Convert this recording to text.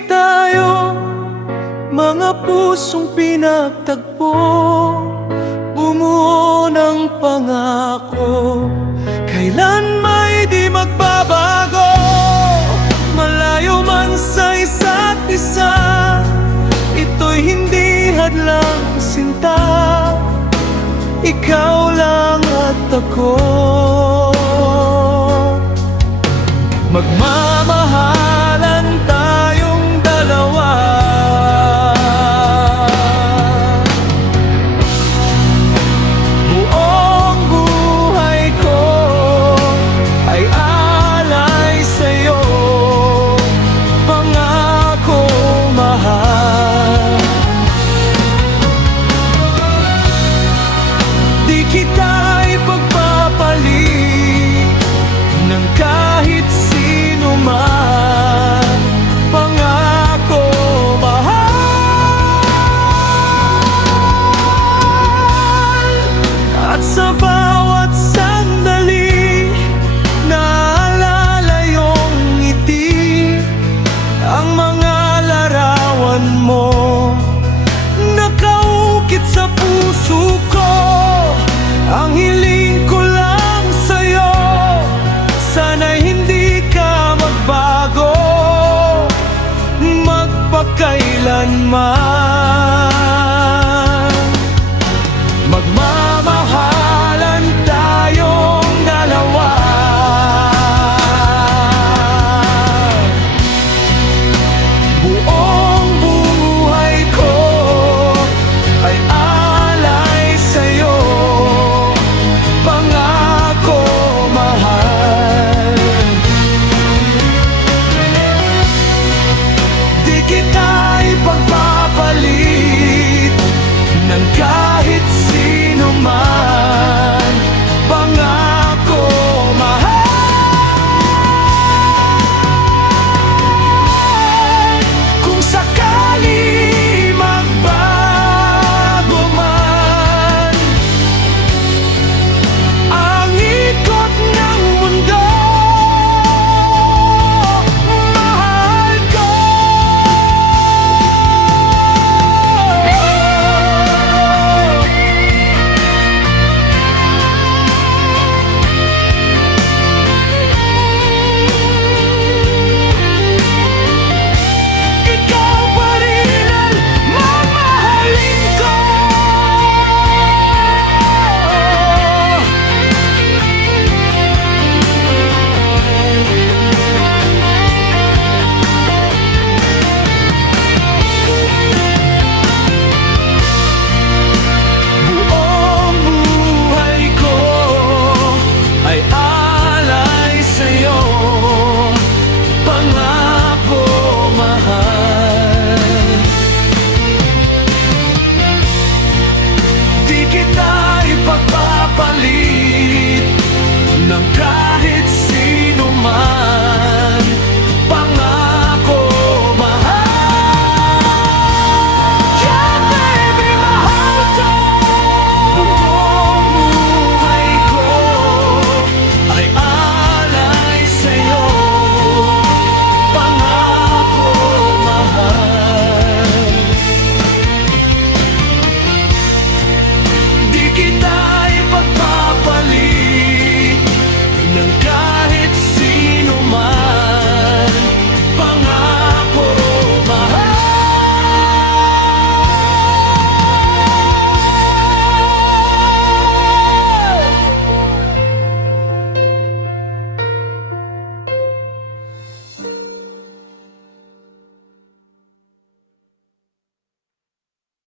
Gising tayo, mga pusong pinagtagpo, bumuo ng pangako, kailan may di magbabago. Malayo man sa isa't isa, ito'y hindi hadlang sinta, ikaw lang at ako. Magmamahalan tayong dalawa, buong buhay ko ay alay sa'yo, pangako mahal. Di kita ipagpapalit ng kahit sino man, pangako mahal. At sa bawat sandali, naalala yung ngiti, ang mga larawan mo, nakaukit sa puso ko. Ang hiling ko lang sa'yo, sana'y hindi ka magbago, magpakailanman.